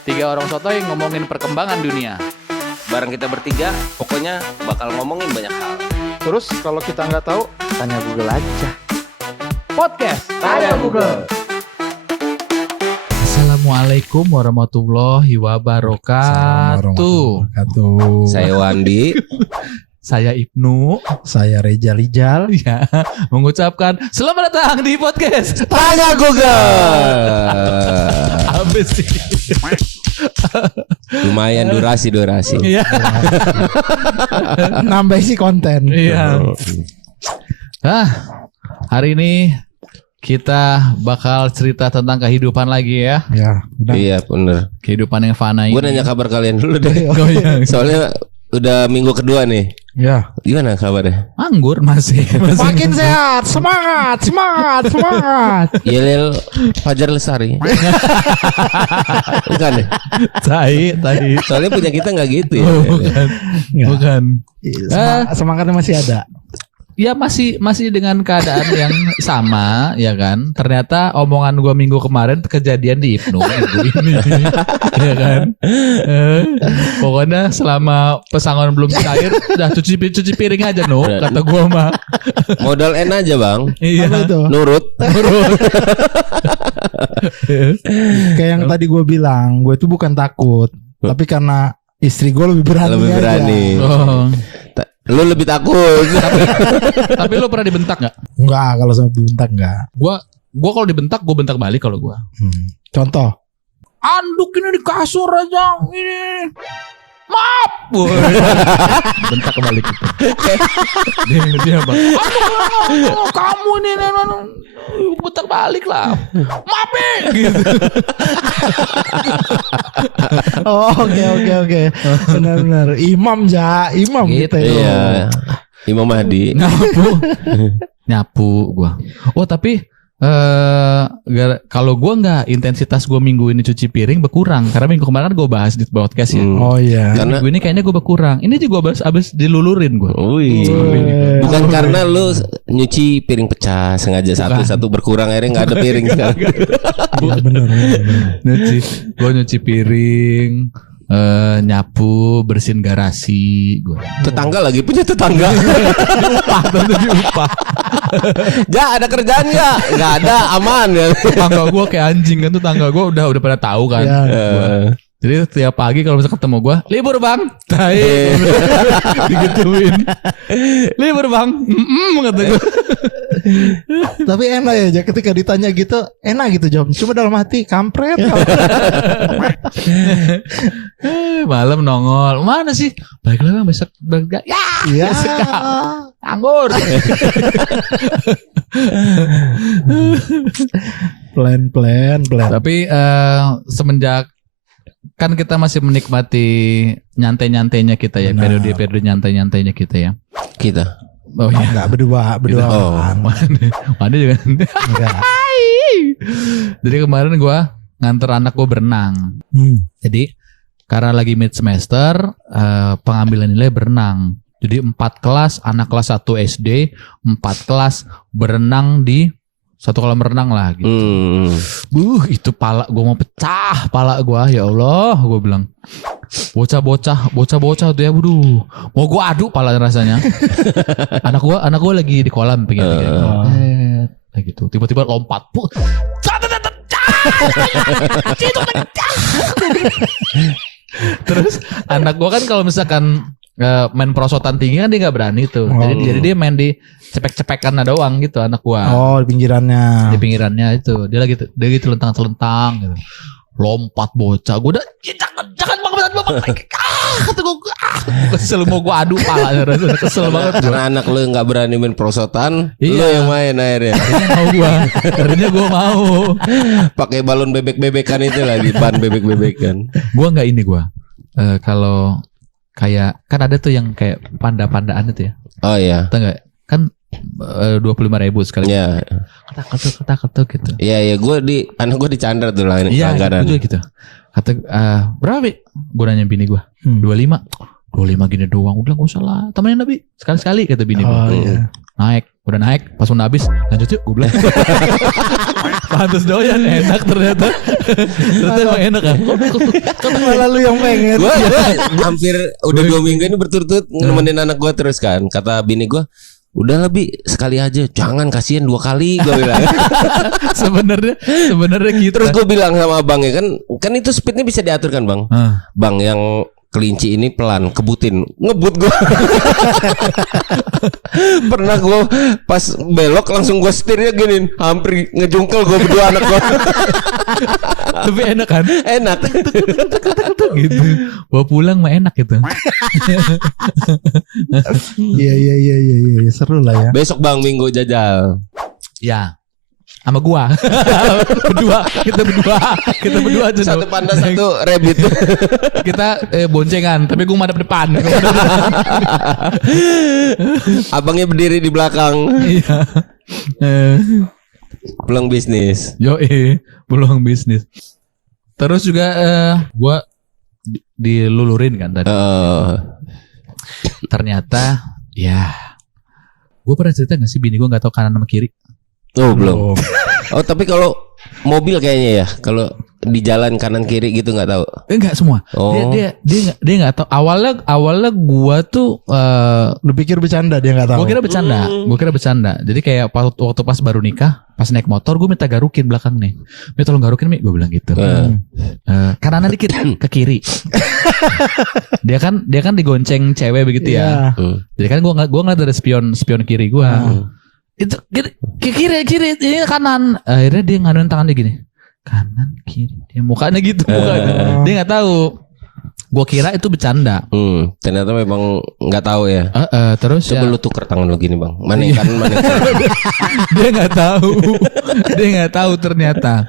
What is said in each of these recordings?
Tiga orang sotoy ngomongin perkembangan dunia. Bareng kita bertiga, pokoknya bakal ngomongin banyak hal. Terus kalau kita nggak tahu, tanya Google aja. Podcast Tanya Google. Assalamualaikum warahmatullahi wabarakatuh. Saya Wandi. Saya Ibnu. Saya Reza Rijal. Ya, mengucapkan selamat datang di podcast Tanya Google. Habis sih. Lumayan durasi. Iya. Nambah isi konten. Iya. Hari ini kita bakal cerita tentang kehidupan lagi ya. Ya, udah. Iya bener. Kehidupan yang fana ini. Gue nanya kabar kalian dulu deh. Oh, iya. Soalnya udah minggu kedua nih. Ya. Gimana kabarnya? Anggur masih. Makin sehat, semangat. Yelel Fajar Lesari. Bukan deh. Tai. Soalnya punya kita nggak gitu ya. Oh, bukan. Semangatnya masih ada. Ya masih dengan keadaan yang sama ya kan. Ternyata omongan gua minggu kemarin kejadian di Ibnu minggu ini ya kan. Pokoknya selama pesangon belum cair udah cuci piring aja kata gua mah. Modal N aja bang. Iya. Apa itu? Nurut. Kayak yang tadi gue bilang, gue itu bukan takut, tapi karena istri gue lebih berani. Lebih berani. Oh. Lu lebih takut. Tapi lu pernah dibentak nggak? Enggak, kalau sama bentak enggak. Gua kalau dibentak gue bentak balik kalau gua. Contoh. Anduk ini di kasur aja ini. Maaf. Bentak kembali gitu. Dia bang. Aduh, kamu ini bentak balik lah. Maaf gitu. Oh, oke. Benar. Imam Gitu. kita itu. Iya. Imam Mahdi. Nyapu gua. Oh tapi kalau gue nggak, intensitas gue minggu ini cuci piring berkurang karena minggu kemarin gue bahas di podcast ya. Oh iya. Karena Minggu ini kayaknya gue berkurang. Ini juga abis dilulurin gue. Bukan karena lu nyuci piring pecah sengaja satu-satu berkurang akhirnya nggak ada piring sekarang. Iya benar. Gue nyuci piring, nyapu, bersihin garasi. Gue Tetangga lagi punya tetangga. diupah. Ja ada kerjaan nggak? Nggak ada, aman ya. Tetangga gue kayak anjing kan, tetangga gue udah pada tahu kan. Ya. Jadi tiap pagi kalau misalnya ketemu gue, libur bang, digituin, libur bang, kata gue. Tapi enak ya, Jak, ketika ditanya gitu, enak gitu jawab. Cuma dalam hati kampret. Malam nongol, mana sih? Balik lagi bang, besok balik. Ya, Iya. anggur. Plan. Tapi semenjak kan kita masih menikmati nyantai-nyantainya kita ya, Benar. periode nyantai-nyantainya kita ya. Kita. Oh iya. Enggak berdua. Oh. Mana juga. Enggak. Jadi kemarin gue nganter anak gue berenang. Jadi karena lagi mid semester, pengambilan nilai berenang. Jadi 4 kelas, anak kelas 1 SD, 4 kelas berenang di satu kolam renang lah gitu. Itu pala gue mau pecah, pala gue, ya Allah, gue bilang. Bocah-bocah tuh ya, mau gue adu pala rasanya. anak gue lagi di kolam pengen gitu. Tiba-tiba lompat. Terus anak gue kan kalau misalkan main perosotan tinggi kan dia nggak berani tuh. Jadi dia main di cepek-cepekan doang gitu anak gue. Oh, di pinggirannya. Di pinggirannya itu dia gitu telentang gitu. Lompat bocah. Gue udah jangan bang. Kata gue kesel, mau gue adu palanya, rasanya kesel banget. Karena anak lu nggak berani main perosotan, lu yang main akhirnya. Akhirnya gue mau. Pakai balon bebek-bebekan itu lagi, ban bebek-bebekan. Gue nggak ini gue. Kalau kayak kan ada tuh yang kayak panda-pandaan itu ya. Oh iya. Tahu nggak? Kan 25.000 sekali. Iya. Kata gitu. Iya, anak gue dicandra tuh lah. Iya, gue juga gitu. Kata berapa? Gue nanya bini gue. 25 gini doang. Udah gak usah lah, temenin Nabi sekali-sekali kata bini gue. Iya. Naik Udah naik, pas udah habis, lanjut yuk, gue bilang. Pantes doyan, enak ternyata. Ternyata emang enak kan. Malah lu yang pengen. Gua hampir udah 2 minggu ini berturut-turut nemenin anak gua terus kan. Kata bini gua, udah lebih sekali aja, jangan kasihan 2 kali gua bilang. Sebenarnya gitu. Terus gua bilang sama abangnya kan itu speednya bisa diatur kan bang. Bang yang kelinci ini pelan, kebutin, ngebut gua. Pernah gua pas belok langsung gua setirnya gini, hampir ngejungkel gua berdua anak gua. Tapi enak kan? Enak. Gitu. Bawa pulang mah enak gitu. Iya, seru lah ya. Besok bang minggu jajal. Ya. Sama gua. Kita berdua aja. Satu panda satu rabbit. Kita boncengan, tapi gua madep depan. Abangnya berdiri di belakang. Iya. Pulang bisnis. Peluang bisnis. Terus juga gua dilulurin kan tadi. Ternyata ya gua pernah cerita gak sih bini gua gak tahu kanan sama kiri. Oh belum. Oh tapi kalau mobil kayaknya ya, kalau di jalan kanan kiri gitu nggak tahu. Enggak semua. Oh. Dia nggak tahu. Awalnya gua tuh Lu pikir bercanda, dia nggak tahu. Gua kira bercanda. Jadi kayak waktu pas baru nikah, pas naik motor gua minta garukin belakang nih. Mi tolong garukin Mi, gua bilang gitu. Kanan dikit ke kiri. Dia kan digonceng cewek begitu ya. Jadi kan gua ngeliat ada spion kiri gua. Itu kiri ini kanan. Akhirnya dia nganuin tangan dia gini, kanan kiri, dia mukanya gitu mukanya. Dia nggak tahu. Gua kira itu bercanda. Ternyata memang nggak tahu ya. Terus coba ya, lu tuker tangan lu gini bang, mana yang kanan mana yang kiri. dia nggak tahu ternyata.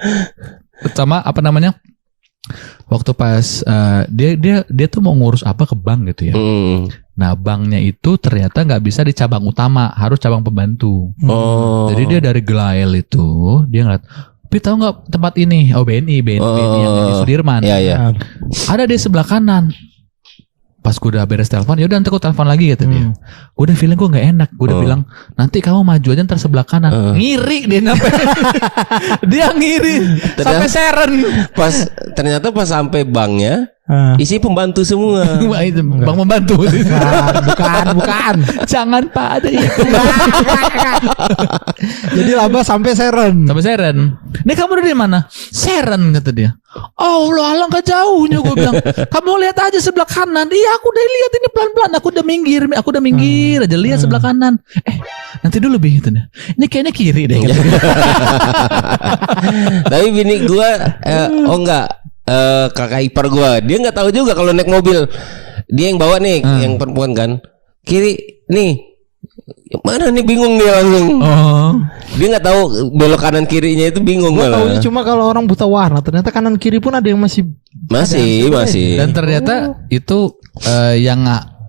Sama apa namanya? Waktu pas dia tuh mau ngurus apa ke bank gitu ya. Nah banknya itu ternyata nggak bisa di cabang utama, harus cabang pembantu. Jadi dia dari Gelael itu dia ngeliat, tapi tahu nggak tempat ini? Oh BNI yang di Sudirman. Iya. Ada di sebelah kanan. Pas gue udah beres telepon, ya udah nanti gue telepon lagi kata dia. Gue udah feeling gue nggak enak. Gue udah bilang nanti kamu maju aja ntar sebelah kanan. Ngiri dia sampai dia ngiri sampai seren. Ternyata pas sampai banknya isi pembantu semua. Bang membantu. Bukan. Jangan Pak ada itu. Jadi laba sampai seren. Ini kamu udah di mana? Seren kata dia. Oh Allah gak jauhnya gue bilang. Kamu lihat aja sebelah kanan. Iya aku udah lihat ini pelan-pelan. Aku udah minggir aja lihat sebelah kanan. Nanti dulu gitu deh. Ini kayaknya kiri deh. Tapi bini gue kakak ipar gue, dia nggak tahu juga kalau naik mobil. Dia yang bawa nih, yang perempuan kan. Kiri nih, mana nih bingung dia langsung. Dia nggak tahu belok kanan kirinya itu bingung. Gue taunya cuma kalau orang buta warna, ternyata kanan kiri pun ada yang masih. Masih. Dan ternyata itu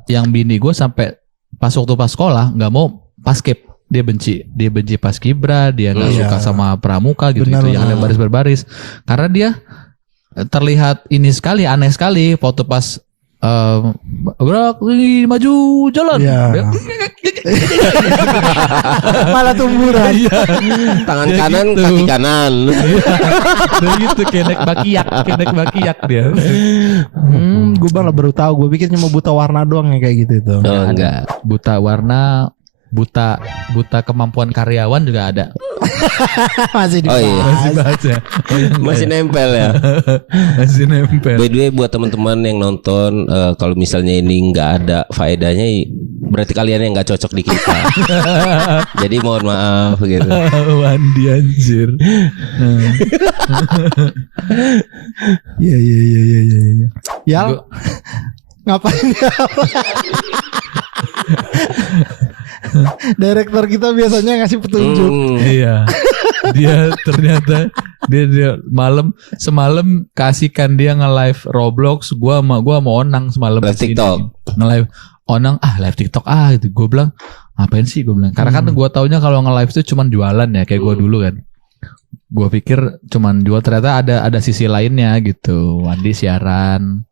yang bini gue sampai pas sekolah nggak mau paskib. Dia benci paskibra, dia nggak suka sama pramuka gitu yang ada baris berbaris. Karena dia terlihat aneh sekali foto pas gerak maju jalan. Malah tumburan. Tangan Ya kanan gitu. kaki kanan. Udah gitu kayak naik bakiak dia. Gue baru tahu. Gue pikir cuma buta warna doang ya kayak gitu itu. Enggak. Buta warna, buta kemampuan karyawan juga ada. Masih dibahas. Masih bahas ya. Masih nempel ya. Masih nempel. By the way buat teman-teman yang nonton, kalau misalnya ini nggak ada faedahnya, berarti kalian yang nggak cocok di kita. Jadi mohon maaf gitu. Wandi anjir. Iya. Yal, ngapain ya? Direktur kita biasanya ngasih petunjuk. Iya. Dia ternyata dia semalam kasihkan dia nge-live Roblox, gua mau Onang semalam Live TikTok. Nge-live Onang live TikTok gitu. Gue bilang ngapain sih gue bilang. Karena kan gua taunya kalau nge-live itu cuman jualan ya kayak gua dulu kan. Gua pikir cuman jual, ternyata ada sisi lainnya gitu. Wandi siaran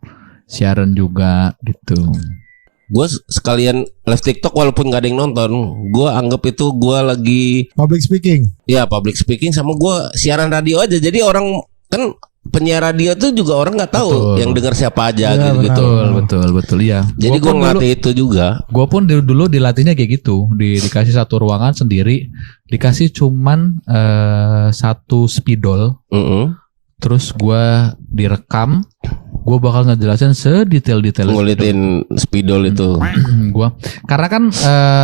juga gitu. gue sekalian live TikTok walaupun gak ada yang nonton, gue anggap itu gue lagi Public speaking. ya public speaking sama gue siaran radio aja. Jadi orang kan penyiar radio tuh juga orang nggak tahu Betul. yang dengar siapa aja Ya, gitu. Betul iya. Jadi gue ngelatih itu juga. Gue pun dulu dilatihnya kayak gitu, dikasih satu ruangan sendiri, dikasih cuman satu spidol, terus gue direkam, gue bakal ngejelasin sedetail-detail. Ngulitin spidol itu. Gua karena kan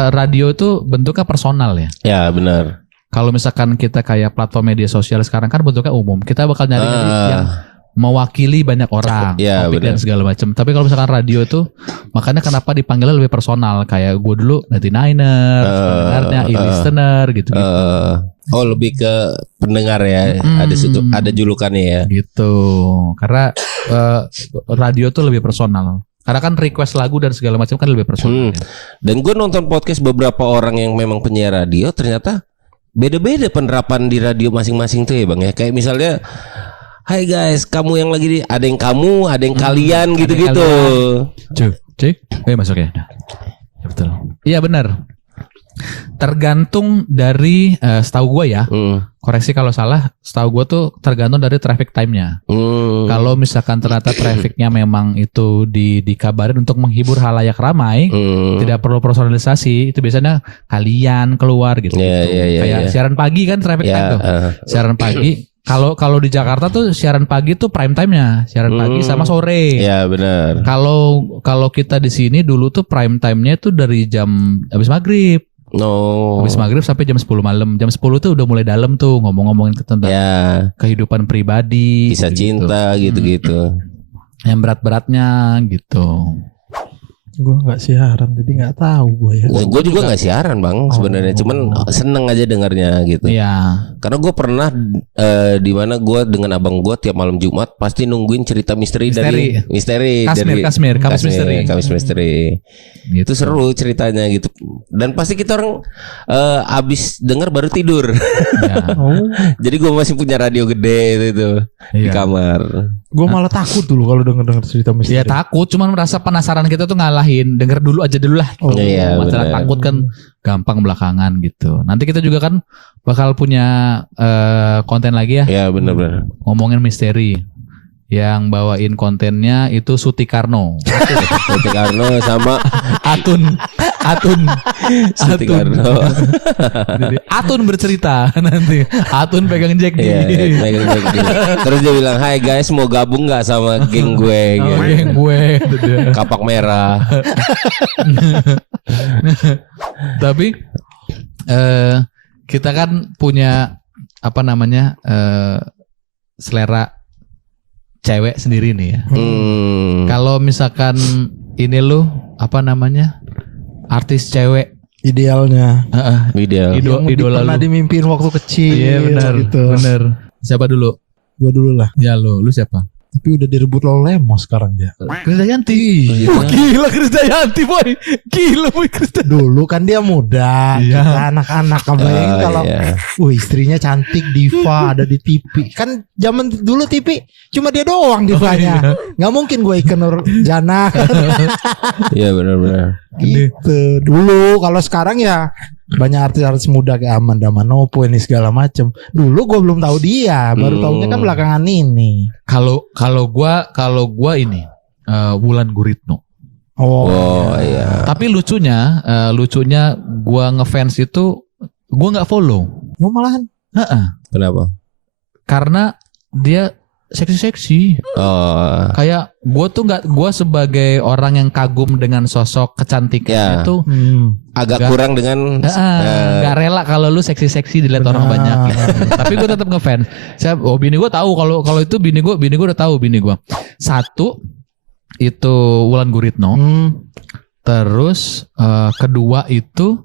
radio itu bentuknya personal ya. Ya benar. Kalau misalkan kita kayak platform media sosial sekarang kan bentuknya umum, kita bakal nyari yang mewakili banyak orang, Ya, topik dan benar. segala macam. Tapi kalau misalkan radio itu, makanya kenapa dipanggilnya lebih personal. Kayak gue dulu 99er, pendengarnya, listener gitu. Oh lebih ke pendengar ya. Ada julukannya ya. Gitu. Karena radio tuh lebih personal. Karena kan request lagu dan segala macam kan lebih personal. Ya. Dan gue nonton podcast beberapa orang yang memang penyiar radio, ternyata beda-beda penerapan di radio masing-masing tuh ya bang ya. Kayak misalnya, hai guys, kamu yang lagi ada yang kamu, ada yang kalian gitu-gitu. Cek, masuk ya. Ya betul. Iya benar. Tergantung dari setahu gue ya. Koreksi kalau salah. Setahu gue tuh tergantung dari traffic time-nya. Kalau misalkan ternyata trafficnya memang itu dikabarin untuk menghibur halayak ramai, tidak perlu personalisasi. Itu biasanya kalian keluar gitu. Kayak siaran pagi kan traffic time tuh. Siaran pagi. Kalau di Jakarta tuh siaran pagi tuh prime time-nya, siaran pagi sama sore. Ya benar. Kalau kita di sini dulu tuh prime time-nya tuh dari jam habis maghrib. Habis maghrib sampai jam 10 malam. Jam 10 tuh udah mulai dalam tuh ngomong-ngomongin tentang kehidupan pribadi, kisah cinta gitu-gitu. Yang berat-beratnya gitu. Gue nggak siaran, jadi nggak tahu gue ya. Gue juga nggak siaran bang sebenarnya, cuman seneng aja dengarnya gitu. Iya. Karena gue pernah di mana gue dengan abang gue tiap malam Jumat pasti nungguin cerita misteri dari Kamis Misteri. Gitu. Itu seru ceritanya gitu. Dan pasti kita orang abis denger baru tidur. Ya. Jadi gue masih punya radio gede itu di kamar. Gue malah takut dulu kalau denger cerita misteri. Ya takut, cuman merasa penasaran kita tuh ngalahin. Denger dulu aja dulu lah. Iya, Masalah bener. takut kan gampang belakangan gitu. Nanti kita juga kan bakal punya konten lagi ya. Ya benar-benar. Ngomongin misteri. Yang bawain kontennya itu Sutikarno. Sutikarno sama Atun. Sutikarno. Jadi, Atun bercerita nanti. Atun pegang jack Iya, megang jack dia. Terus dia bilang, "Hai guys, mau gabung nggak sama geng gue?" Gitu. Geng gue. Kapak merah. Tapi kita kan punya apa namanya selera cewek sendiri nih ya. Kalau misalkan ini lu apa namanya artis cewek Idealnya. Ideal. Idola Pernah lu. dimimpiin waktu kecil. Iya benar. Gitu. Benar. Siapa dulu? Gue dulu lah. Ya lu siapa? Tapi udah direbut Lolemo sekarang dia. Krisdayanti. Wah, gila Krisdayanti boy. Gila boy Krisdayanti. Dulu kan dia muda, Iya. kita anak-anak. Bayangin kalau, istrinya cantik, diva, ada di TV. Kan zaman dulu TV cuma dia doang divanya. Nggak mungkin gue Ikke Nurjana. Iya benar-benar. Gitu. Dulu kalau sekarang ya banyak artis-artis muda kayak Amanda Manopo ini segala macem. Dulu gue belum tahu dia, baru tahunya kan belakangan ini. Kalau gua ini Wulan Guritno. Oh iya. Tapi lucunya gua ngefans itu gua nggak follow. Gue malahan Kenapa? Karena dia seksi-seksi. Oh. Kayak gua sebagai orang yang kagum dengan sosok kecantikan Ya. itu Agak kurang dengan nggak rela kalau lu seksi-seksi dilihat orang banyak. Tapi gue tetap ngefans. Bini gue tahu kalau itu bini gue udah tahu bini gue. Satu itu Wulan Guritno. Terus kedua itu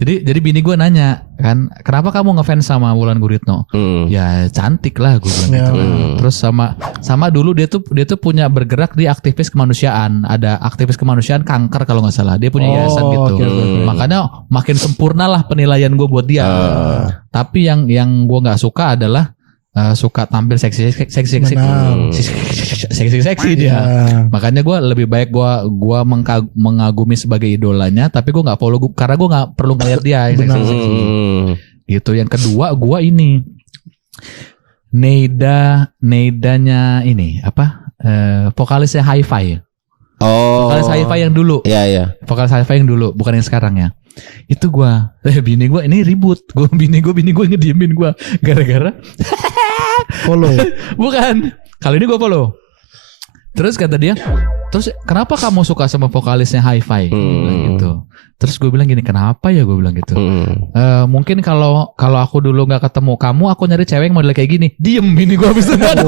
jadi bini gue nanya kan, kenapa kamu ngefans sama Wulan Guritno? Ya cantik lah gue bilang gitu. Terus sama dulu dia tuh punya bergerak di aktivis kemanusiaan. Ada aktivis kemanusiaan kanker kalau nggak salah. Dia punya yayasan gitu. Okay. Makanya makin sempurna lah penilaian gue buat dia. Tapi yang gue nggak suka adalah suka tampil seksi Benar. seksi dia. Ya. Makanya gue lebih baik gue mengagumi sebagai idolanya, tapi gue nggak follow karena gue nggak perlu ngeliat dia yang Benar. seksi. Gitu. Yang kedua gue ini Neidanya ini apa? Vokalisnya Hi-Fi. Oh. Vokalis Hi-Fi yang dulu. Iya. Vokalis Hi-Fi yang dulu, bukan yang sekarang ya. Itu gue, bini gue ini ribut. Bini gue ngediemin gue gara-gara Follow. bukan. Kali ini gue follow. Terus kata dia, terus kenapa kamu suka sama vokalisnya Hi-Fi? Gitu. Terus gue bilang gini, kenapa ya gue bilang gitu. Mungkin kalau aku dulu nggak ketemu kamu, aku nyari cewek yang model kayak gini. Diem bini gue habis nggak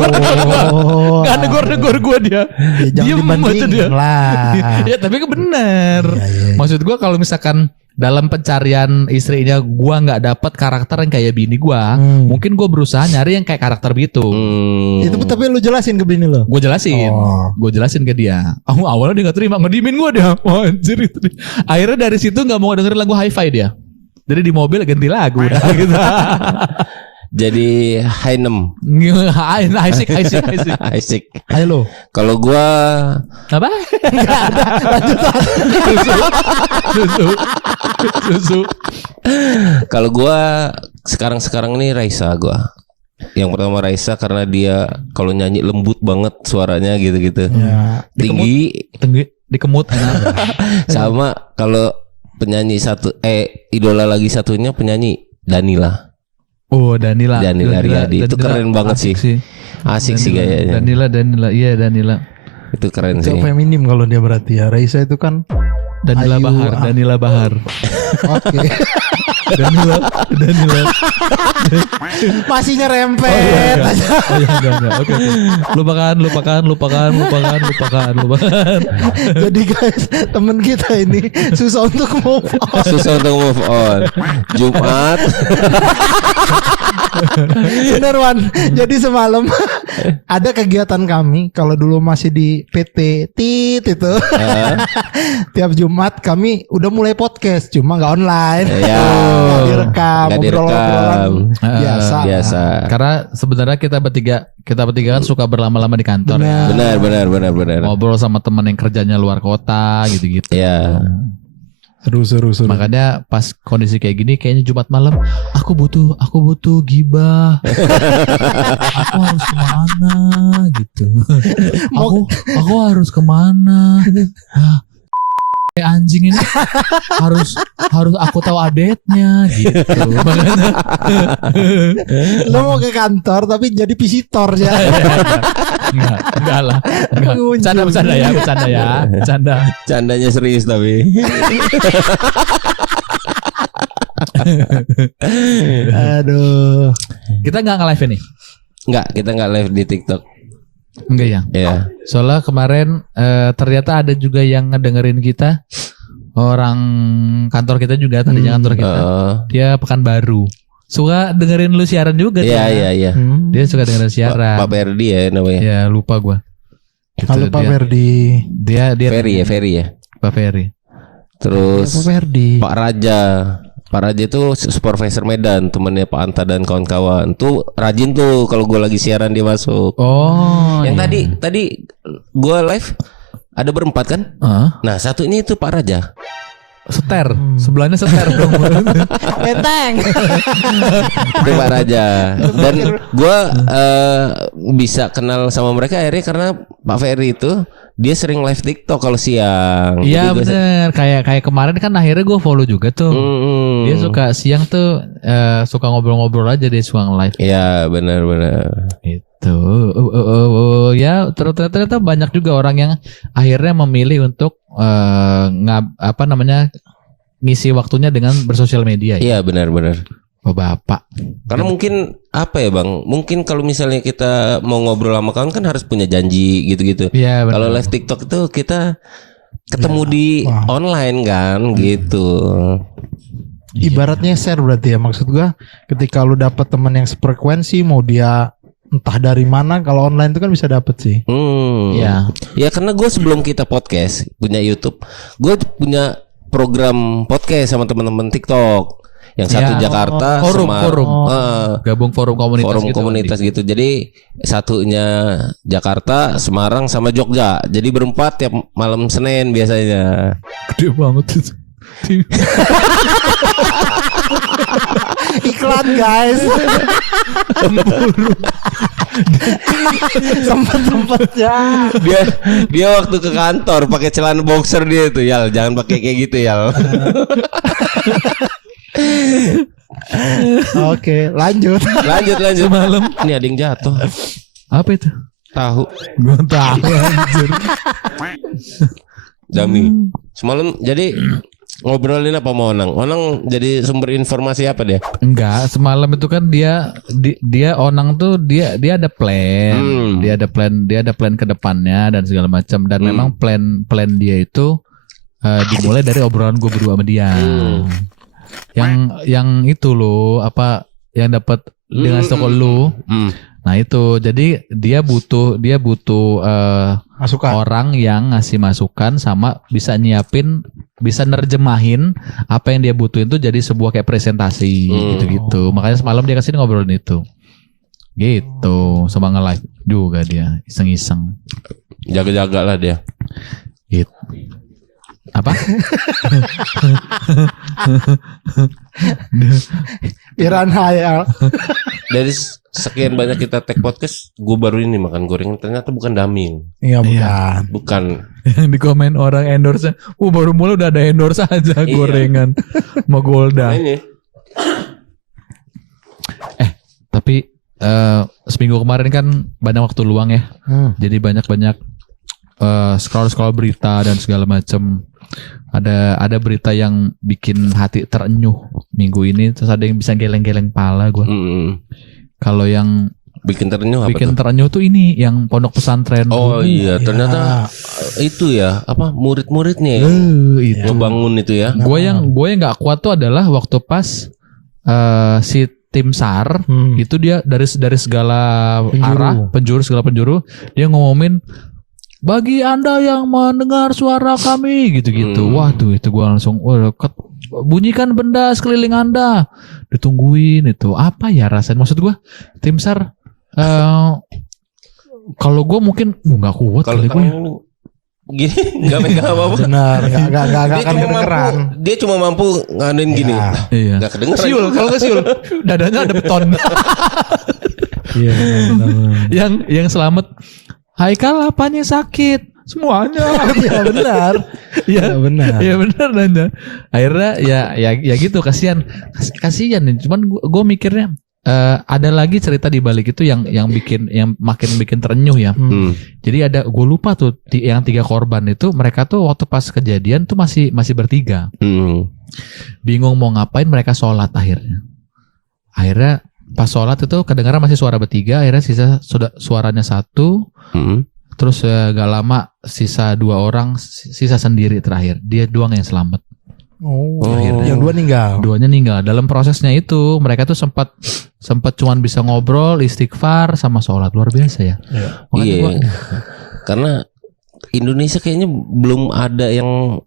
negor gue dia. Ya, Diem jangan aja dia. dibandingin lah. Ya tapi bener. Ya. Maksud gue kalau misalkan dalam pencarian istrinya gua nggak dapat karakter yang kayak bini gua, mungkin gua berusaha nyari yang kayak karakter begitu. Itu tapi lu jelasin ke bini lo. Gue jelasin, ke dia. Awalnya dia nggak terima, ngedimin gua dia. Oh, anjir itu. Akhirnya dari situ nggak mau dengerin lagu Hi-Fi dia. Jadi di mobil ganti lagu udah gitu. Jadi Hi-Nem. Asik. Ayo lo. Kalau gua Apa? Susu. Kalau gua sekarang ini Raisa gua. Yang pertama Raisa karena dia kalau nyanyi lembut banget suaranya gitu-gitu. Ya. Tinggi. Dikemut enak. Sama kalau penyanyi idola lagi satunya penyanyi Danila. Oh, Danila Riyadi itu keren banget sih. Asik sih gayanya. Danila. Iya, Danila. Itu keren sih. Itu feminim kalau dia berarti ya. Raisa itu kan Danila Bahar. Oke. Danila. Masih nyerempet. Enggak. Oke. Lupakan. Jadi guys, temen kita ini susah untuk move on. Jumat. Bener Wan. Jadi semalam ada kegiatan kami kalau dulu masih di PT Tit itu. Tiap Jumat kami udah mulai podcast, cuma nggak online. Ya. Nggak direkam. Nggak Obrolan biasa. Karena sebenarnya kita bertiga kan suka berlama-lama di kantor ya. Benar. Ngobrol sama teman yang kerjanya luar kota gitu-gitu. Ya. Seru. Makanya pas kondisi kayak gini kayaknya Jumat malam aku butuh gibah. Aku harus kemana gitu. Aku harus kemana? Anjing ini harus aku tahu update-nya gitu. Makanya Lo mau ke kantor tapi jadi visitor ya. Enggak lah. Bercanda ya. Candanya serius tapi. Aduh. Kita nggak nge-live ini. Enggak, kita enggak live di TikTok. Enggak ya. Iya. Soalnya kemarin ternyata ada juga yang ngedengerin kita. Orang kantor kita juga tadinya kantor kita. Dia Pekanbaru. Suka dengerin lu siaran juga. Iya. Dia suka dengerin siaran. Pak Ferdi ya namanya. Ya lupa gua. Halo Pak Ferdi. Dia Ferry ya. Pak Ferry. Terus Pak Ferdi. Pak Raja. Pak Raja itu supervisor Medan, temennya Pak Anta dan kawan-kawan. Tuh rajin tuh kalau gue lagi siaran dia masuk. Oh. Yang iya. tadi gue live ada berempat kan? Nah satu ini tuh Pak Raja. Seter, sebelahnya seter dong. Enteng. Itu Pak Raja. Dan gue bisa kenal sama mereka akhirnya karena Pak Ferry itu dia sering live TikTok kalau siang. Iya bener. Kayak kemarin kan akhirnya gue follow juga tuh. Dia suka siang tuh suka ngobrol-ngobrol aja dia suka nge-live. Iya benar. Itu. Ya ternyata banyak juga orang yang akhirnya memilih untuk ngisi waktunya dengan bersosial media. Iya benar. Oh bapak. Karena mungkin apa ya bang? Mungkin kalau misalnya kita mau ngobrol sama kawan kan harus punya janji gitu-gitu. Iya. Kalau live TikTok itu kita ketemu di online kan gitu. Ibaratnya share berarti ya, maksud gua ketika lu dapet teman yang sefrekuensi, mau dia entah dari mana, kalau online itu kan bisa dapet sih. Iya. Ya karena gue sebelum kita podcast punya YouTube, gue punya program podcast sama teman-teman TikTok. Yang satu Ya, Jakarta, forum. Gabung forum komunitas forum gitu. komunitas gitu. Jadi satunya Jakarta, Semarang sama Jogja. Jadi berempat tiap malam Senin biasanya. Gede banget itu. Iklan guys. Sempet ya. Dia waktu ke kantor pakai celana boxer dia tuh, Yal. Jangan pakai kayak gitu, Yal. Oke, lanjut. Lanjut. Semalam. Ini ada yang jatuh. Apa itu? Tahu. Gue tahu anjir. Dami. Semalam jadi ngobrolin apa mau Onang? Onang jadi sumber informasi apa dia? Enggak, semalam itu kan dia Onang tuh dia ada plan. Dia ada plan ke depannya dan segala macam dan memang plan dia itu dimulai dari obrolan gue berdua sama dia. Yang itu loh, apa yang dapat dengan toko lu. Nah itu jadi dia butuh Masukan. orang yang ngasih masukan sama bisa nyiapin, bisa nerjemahin apa yang dia butuhin itu jadi sebuah kayak presentasi gitu-gitu. Makanya semalam dia kesini ngobrolin itu. Gitu, sama nge-live juga dia iseng-iseng. Jaga-jaga lah dia. Gitu. Apa? Piranha. Dari sekian banyak kita tag podcast, gue baru ini makan gorengan ternyata bukan Dami. Iya bukan. Bukan. Yang di komen orang endorse, baru mulai udah ada endorse aja gorengan sama Golda. Nah, ini. Tapi seminggu kemarin kan banyak waktu luang ya. Jadi banyak-banyak scroll berita dan segala macam. Ada berita yang bikin hati terenyuh minggu ini, terus ada yang bisa geleng-geleng pala gue. Kalau yang Bikin terenyuh apa tuh? terenyuh tuh ini yang pondok pesantren. Oh iya, ternyata itu ya, apa murid-muridnya ya, Itu. ngebangun itu ya. Gue yang nggak kuat tuh adalah waktu pas si tim SAR itu dia dari segala arah segala penjuru dia ngomongin bagi Anda yang mendengar suara kami gitu-gitu. Waduh itu gue langsung bunyikan benda sekeliling Anda. Ditungguin itu. Apa ya rasanya? Maksud gue tim SAR kalau gue mungkin nggak kuat Kalau kali gue. gini nggak megang apa-apa. Benar, nggak Dia akan cuma kedengeran. dia cuma mampu ngadain gini. Iya. Nggak kedengeran. Siul, kalau nggak siul, dadanya ada beton. Iya, yang selamat. Haikal apanya sakit? Semuanya. Iya benar. Iya benar. Iya benar Nanda. Akhirnya ya gitu kasihan nih. Cuman gue mikirnya ada lagi cerita di balik itu yang makin bikin terenyuh ya. Jadi ada gue lupa tuh yang 3 korban itu mereka tuh waktu pas kejadian tuh masih bertiga. Bingung mau ngapain, mereka sholat akhirnya. Akhirnya pas sholat itu kedengaran masih suara bertiga, akhirnya sisa suaranya 1. Terus gak lama sisa 2 orang, sisa sendiri terakhir. Dia doang yang selamat. Yang 2 ninggal. 2-nya ninggal. Dalam prosesnya itu mereka tuh sempat cuman bisa ngobrol, istighfar sama sholat. Luar biasa ya. Iya. Karena Indonesia kayaknya belum ada yang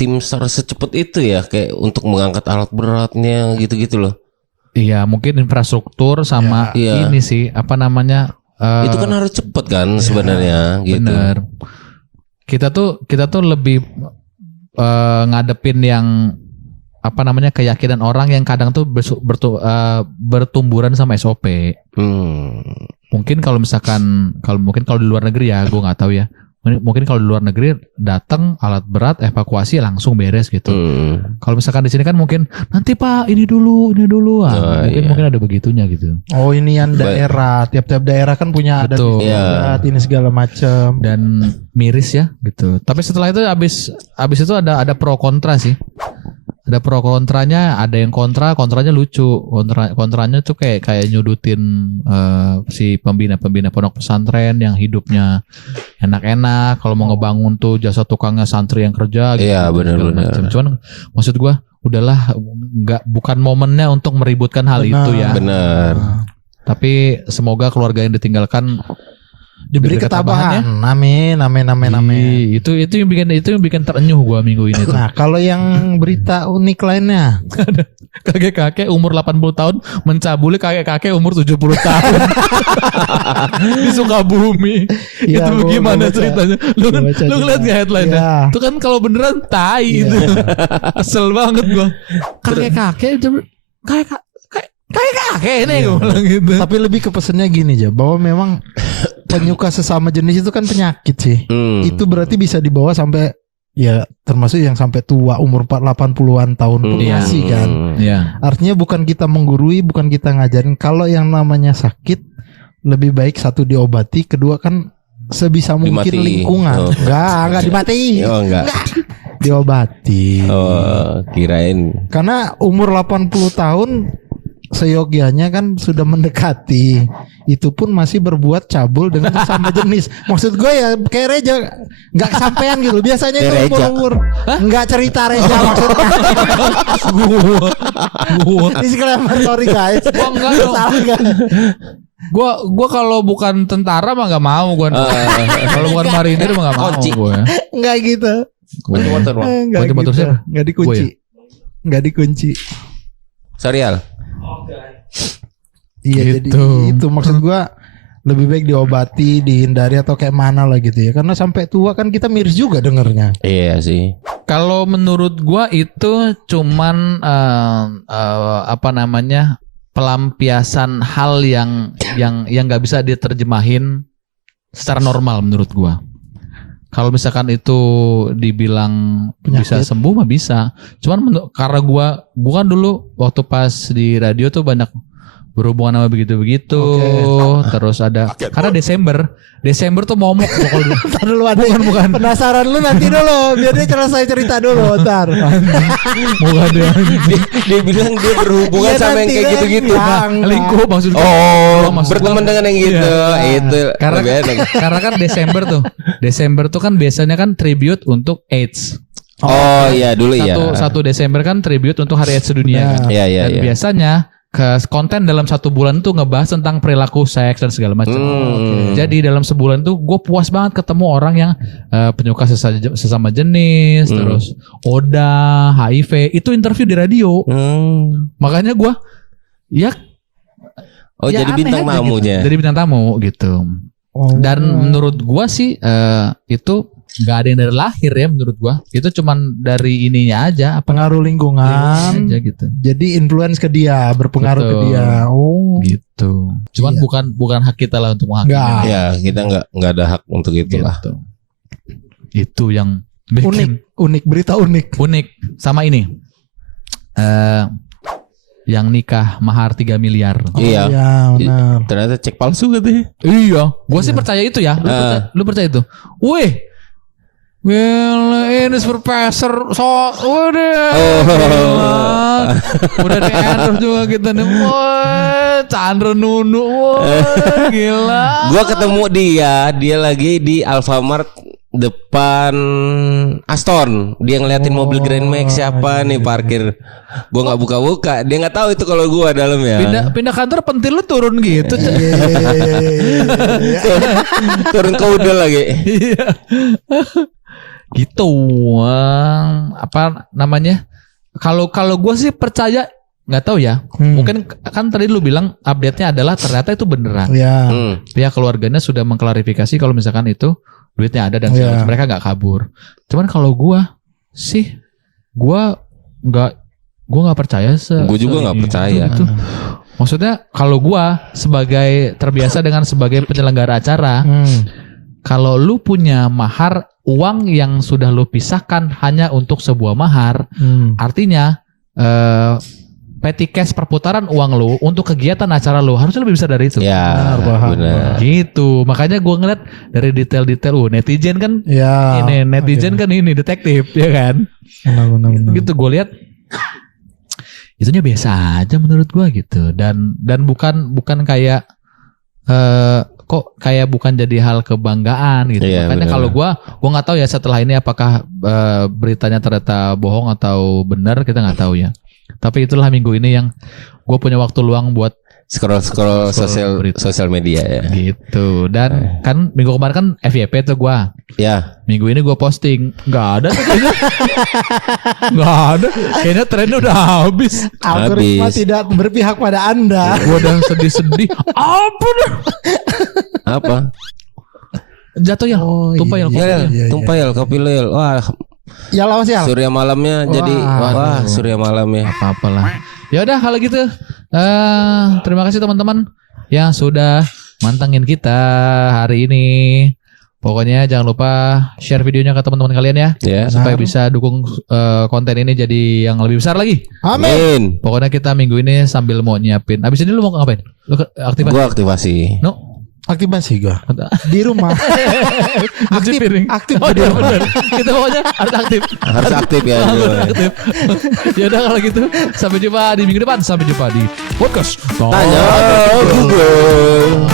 tim SAR secepat itu ya, kayak untuk mengangkat alat beratnya gitu-gitu loh. Iya, mungkin infrastruktur sama ini sih apa namanya? Itu kan harus cepet kan sebenarnya gitu. Bener. Kita tuh lebih ngadepin yang apa namanya keyakinan orang yang kadang tuh bertumburan sama SOP. Mungkin kalau di luar negeri ya, gue nggak tahu ya. Mungkin kalau di luar negeri datang alat berat evakuasi langsung beres gitu. Kalau misalkan di sini kan mungkin nanti Pak ini dulu. Mungkin ada begitunya gitu. Oh ini yang daerah, tiap-tiap daerah kan punya adat istiadat ini segala macam. Dan miris ya gitu. Tapi setelah itu abis itu ada pro kontra sih. Ada pro kontranya, ada yang kontranya lucu. Kontranya tuh kayak nyudutin si pembina pondok pesantren yang hidupnya enak-enak, kalau mau ngebangun tuh jasa tukangnya santri yang kerja gitu. Iya, benar. Cuman maksud gua udahlah, bukan momennya untuk meributkan hal itu ya. Benar. Tapi semoga keluarga yang ditinggalkan Diberi ketabahan. Amin. Itu yang bikin terenyuh gue minggu ini tuh. Nah, kalau yang berita unik lainnya, Kakek-kakek umur 80 tahun mencabuli kakek-kakek umur 70 tahun di Sukabumi. Iya, Itu gimana baca. ceritanya? Lu ngeliat nggak headline-nya? Iya. Itu kan kalau beneran tai itu. Kesel banget gue. Kakek-kakek kakek ini gue bilang gitu. tapi lebih ke pesannya gini aja, bahwa memang penyuka sesama jenis itu kan penyakit sih. Itu berarti bisa dibawa sampai ya termasuk yang sampai tua umur 80-an tahun pun Iya. masih kan. Iya. Artinya bukan kita menggurui, bukan kita ngajarin. Kalau yang namanya sakit lebih baik satu diobati, kedua kan sebisa mungkin Dimatiin. lingkungan. Oh. Enggak dimatiin. Oh enggak. Diobati. Oh, kirain. Karena umur 80 tahun seyogianya kan sudah mendekati. Itu pun masih berbuat cabul dengan sesama jenis. Maksud gue ya kayak Reja nggak kesampaian gitu. Biasanya itu Kayak Reja. umur nggak cerita Reja maksudnya. Gua Disclaimer, sorry guys. Gua enggak dong. Salah kan? Gua kalau bukan tentara mah nggak mau gua. Kalau bukan marinir mah nggak mau Kunci. gue. Nggak gitu. Kunci motor, Bang. Nggak Kunci motor gitu. siapa? Nggak dikunci. Nggak dikunci. Sorry Al. Iya Gitu. jadi itu maksud gua lebih baik diobati, dihindari atau kayak mana lah gitu ya. Karena sampai tua kan kita miris juga dengernya. Iya sih. Kalau menurut gua itu cuman apa namanya pelampiasan hal yang nggak bisa diterjemahin secara normal menurut gua. Kalau misalkan itu dibilang bisa Penyakit. sembuh mah bisa. Cuman karena gua kan dulu waktu pas di radio tuh banyak berhubungan sama begitu-begitu. Terus ada karena Desember tuh momok pokoknya. Ntar dulu ada bukan. Penasaran lu nanti dulu. Biar dia selesai cerita dulu ntar. Bukan dia. Dia bilang dia berhubungan Iya, sama yang nanti kayak kan. gitu-gitu. Yang Lingkup maksudnya. Oh, maksud berteman gua. dengan yang gitu. Itu Karena lebih enak. karena kan Desember tuh kan biasanya kan tribute untuk AIDS. Oh iya dulu ya. Satu Desember kan tribute untuk Hari AIDS sedunia kan. Iya iya Dan iya. biasanya konten dalam satu bulan tuh ngebahas tentang perilaku seks dan segala macam. Jadi dalam sebulan tuh gue puas banget ketemu orang yang penyuka sesama jenis, terus ODA, HIV, itu interview di radio. Makanya gue ya Oh ya jadi aneh bintang aja tamunya. gitu. Jadi bintang tamu gitu. Dan menurut gua sih itu nggak ada yang dari lahir ya menurut gua. Itu cuman dari ininya aja pengaruh lingkungan. aja gitu. Jadi influence ke dia, berpengaruh ke Betul. dia. Oh. Gitu. Cuman Iya. bukan hak kita lah untuk menghakimi. Nggak. Ya kita nggak ada hak untuk itulah. Gitu. Itu yang Unik, berita unik. unik sama ini. Yang nikah mahar 3 miliar. Iya. Iya, benar. Ternyata cek palsu katanya. Iya, gua sih percaya itu ya. Lu percaya itu? Wih, well, ini profesor udah, udah di endorse juga kita nih. Wah, Chandra Nunu, wah, gila. Gua ketemu dia lagi di Alfamart depan Aston. Dia ngeliatin mobil Grand Max siapa nih parkir. Gua nggak buka-buka. Dia nggak tahu itu kalau gua dalam ya. Pindah kantor pentil lu turun gitu. Turun ke udel lagi. Iya. Gitu. Apa namanya? Kalau gue sih percaya, nggak tahu ya. Mungkin kan tadi lu bilang update-nya adalah ternyata itu beneran. Ya. Pihak keluarganya sudah mengklarifikasi kalau misalkan itu duitnya ada dan segala macam. Mereka nggak kabur. Cuman kalau gue sih, gue nggak percaya. Gue juga nggak percaya. Itu. Maksudnya kalau gue sebagai terbiasa dengan sebagai penyelenggara acara. Kalau lu punya mahar, uang yang sudah lu pisahkan hanya untuk sebuah mahar, artinya petty cash perputaran uang lu untuk kegiatan acara lu harusnya lebih besar dari itu. Ya, benar. Gitu. Makanya gue ngeliat dari detail-detail, netizen kan, netizen kan ini detektif, ya kan? Benar. Gitu gue lihat, itunya biasa aja menurut gue gitu. Dan bukan kayak kok kayak bukan jadi hal kebanggaan gitu. Iya, Makanya bener. kalau gue nggak tahu ya setelah ini apakah beritanya ternyata bohong atau benar, kita nggak tahu ya. Tapi itulah minggu ini yang gue punya waktu luang buat scroll berita. sosial media ya. Gitu. Dan kan minggu kemarin kan FYP tuh gua. Ya. Minggu ini gua posting. Nggak ada tuh kayaknya. Nggak ada. Kayaknya trennya udah habis. Algoritma tidak berpihak pada Anda. Gua udah sedih-sedih. Apa? Jatuh ya. Tumpah ya. Ya, tumpah kopi Lil. Wah, Ya lawan sih. surya malamnya jadi surya malamnya. Apa-apalah. Ya udah kalau gitu. Terima kasih teman-teman yang sudah mantengin kita hari ini. Pokoknya jangan lupa share videonya ke teman-teman kalian ya. Ya. Supaya bisa dukung konten ini jadi yang lebih besar lagi. Amin. Pokoknya kita minggu ini sambil mau nyiapin. Abis ini lu mau ngapain? Lu aktifasi? Gua aktivasi. No. Aktivasi gua di rumah. Cuci piring. Aktif Oh di iya rumah. benar. Kita pokoknya harus aktif. Harus aktif ya. Harus aktif. Ya udah kalau gitu sampai jumpa di minggu depan. Sampai jumpa di podcast. Tanya Google.